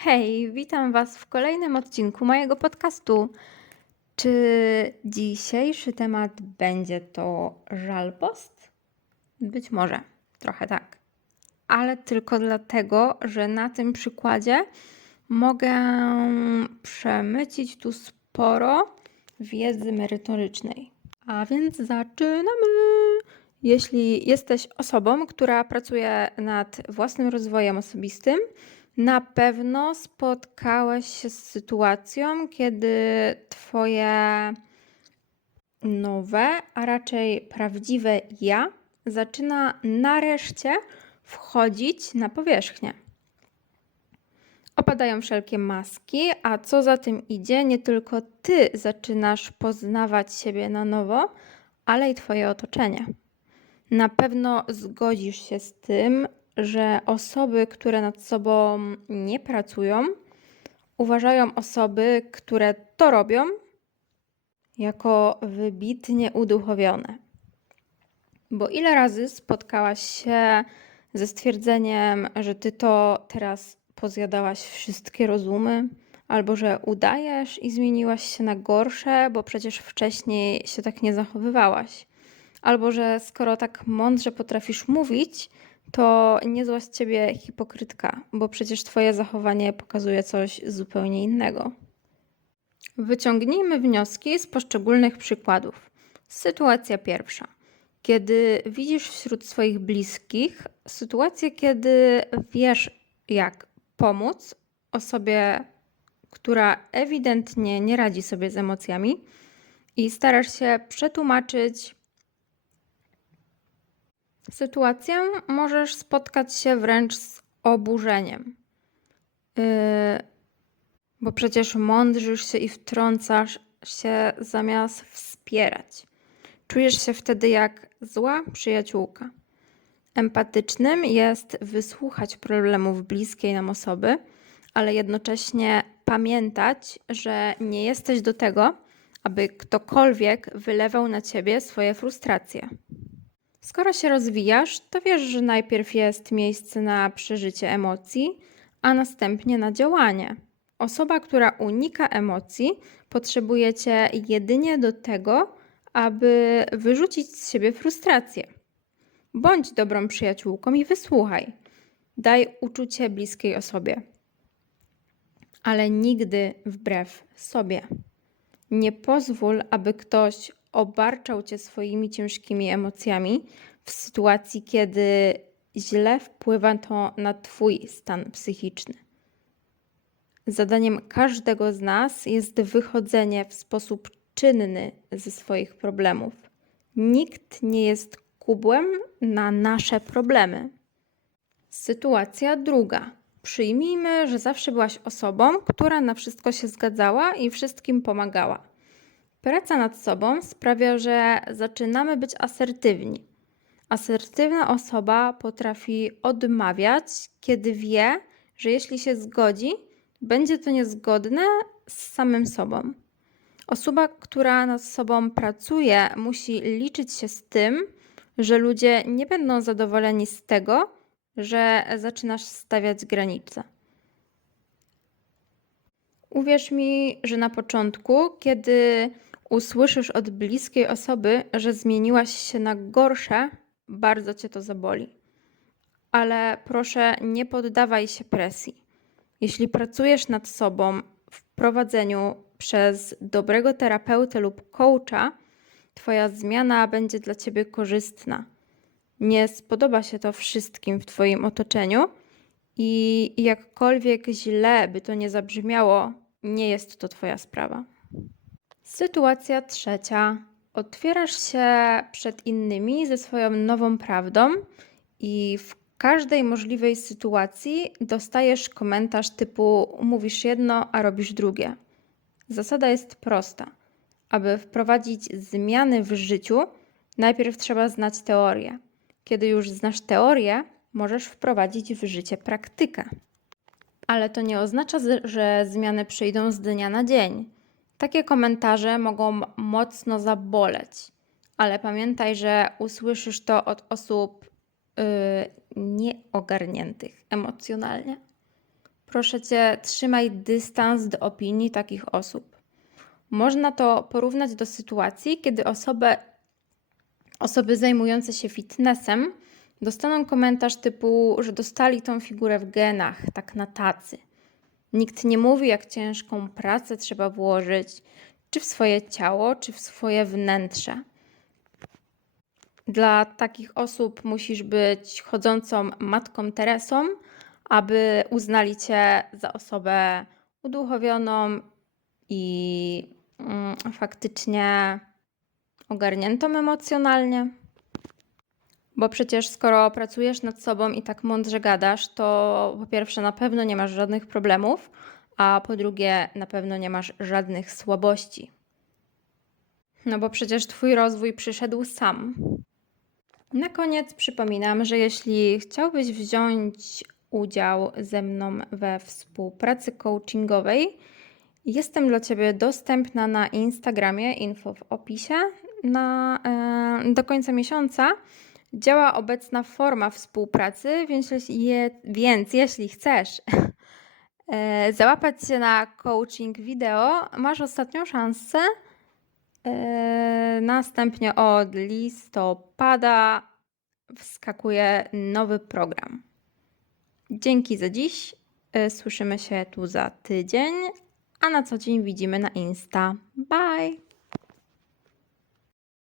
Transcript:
Hej, witam Was w kolejnym odcinku mojego podcastu. Czy dzisiejszy temat będzie to żalpost? Być może, trochę tak. Ale tylko dlatego, że na tym przykładzie mogę przemycić tu sporo wiedzy merytorycznej. A więc zaczynamy! Jeśli jesteś osobą, która pracuje nad własnym rozwojem osobistym, na pewno spotkałeś się z sytuacją, kiedy Twoje nowe, a raczej prawdziwe ja zaczyna nareszcie wchodzić na powierzchnię. Opadają wszelkie maski, a co za tym idzie, nie tylko Ty zaczynasz poznawać siebie na nowo, ale i Twoje otoczenie. Na pewno zgodzisz się z tym, że osoby, które nad sobą nie pracują, uważają osoby, które to robią, jako wybitnie uduchowione. Bo ile razy spotkałaś się ze stwierdzeniem, że ty to teraz pozjadałaś wszystkie rozumy, albo że udajesz i zmieniłaś się na gorsze, bo przecież wcześniej się tak nie zachowywałaś, albo że skoro tak mądrze potrafisz mówić, to niezła z ciebie hipokrytka, bo przecież twoje zachowanie pokazuje coś zupełnie innego. Wyciągnijmy wnioski z poszczególnych przykładów. Sytuacja pierwsza. Kiedy widzisz wśród swoich bliskich sytuację, kiedy wiesz, jak pomóc osobie, która ewidentnie nie radzi sobie z emocjami, i starasz się przetłumaczyć sytuację, możesz spotkać się wręcz z oburzeniem. Yy, bo przecież mądrzysz się i wtrącasz się zamiast wspierać. Czujesz się wtedy jak zła przyjaciółka. Empatycznym jest wysłuchać problemów bliskiej nam osoby, ale jednocześnie pamiętać, że nie jesteś do tego, aby ktokolwiek wylewał na ciebie swoje frustracje. Skoro się rozwijasz, to wiesz, że najpierw jest miejsce na przeżycie emocji, a następnie na działanie. Osoba, która unika emocji, potrzebuje cię jedynie do tego, aby wyrzucić z siebie frustrację. Bądź dobrą przyjaciółką i wysłuchaj. Daj uczucie bliskiej osobie, ale nigdy wbrew sobie. Nie pozwól, aby ktoś obarczał cię swoimi ciężkimi emocjami w sytuacji, kiedy źle wpływa to na Twój stan psychiczny. Zadaniem każdego z nas jest wychodzenie w sposób czynny ze swoich problemów. Nikt nie jest kubłem na nasze problemy. Sytuacja druga. Przyjmijmy, że zawsze byłaś osobą, która na wszystko się zgadzała i wszystkim pomagała. Praca nad sobą sprawia, że zaczynamy być asertywni. Asertywna osoba potrafi odmawiać, kiedy wie, że jeśli się zgodzi, będzie to niezgodne z samym sobą. Osoba, która nad sobą pracuje, musi liczyć się z tym, że ludzie nie będą zadowoleni z tego, że zaczynasz stawiać granice. Uwierz mi, że na początku, kiedy usłyszysz od bliskiej osoby, że zmieniłaś się na gorsze, bardzo cię to zaboli. Ale proszę, nie poddawaj się presji. Jeśli pracujesz nad sobą w prowadzeniu przez dobrego terapeutę lub coacha, Twoja zmiana będzie dla Ciebie korzystna. Nie spodoba się to wszystkim w Twoim otoczeniu i jakkolwiek źle by to nie zabrzmiało, nie jest to Twoja sprawa. Sytuacja trzecia. Otwierasz się przed innymi ze swoją nową prawdą i w każdej możliwej sytuacji dostajesz komentarz typu mówisz jedno, a robisz drugie. Zasada jest prosta. Aby wprowadzić zmiany w życiu, najpierw trzeba znać teorię. Kiedy już znasz teorię, możesz wprowadzić w życie praktykę. Ale to nie oznacza, że zmiany przyjdą z dnia na dzień. Takie komentarze mogą mocno zaboleć, ale pamiętaj, że usłyszysz to od osób yy, nieogarniętych emocjonalnie. Proszę cię, trzymaj dystans do opinii takich osób. Można to porównać do sytuacji, kiedy osobę, osoby zajmujące się fitnessem dostaną komentarz typu, że dostali tą figurę w genach, tak na tacy. Nikt nie mówi, jak ciężką pracę trzeba włożyć, czy w swoje ciało, czy w swoje wnętrze. Dla takich osób musisz być chodzącą matką Teresą, aby uznali cię za osobę uduchowioną i mm, faktycznie ogarniętą emocjonalnie. Bo przecież skoro pracujesz nad sobą i tak mądrze gadasz, to po pierwsze na pewno nie masz żadnych problemów, a po drugie na pewno nie masz żadnych słabości. No bo przecież twój rozwój przyszedł sam. Na koniec przypominam, że jeśli chciałbyś wziąć udział ze mną we współpracy coachingowej, jestem dla Ciebie dostępna na Instagramie, info w opisie. Na, e, do końca miesiąca działa obecna forma współpracy, więc je, więc jeśli chcesz e, załapać się na coaching wideo, masz ostatnią szansę. E, Następnie od listopada wskakuje nowy program. Dzięki za dziś. E, Słyszymy się tu za tydzień, a na co dzień widzimy na Insta. Bye!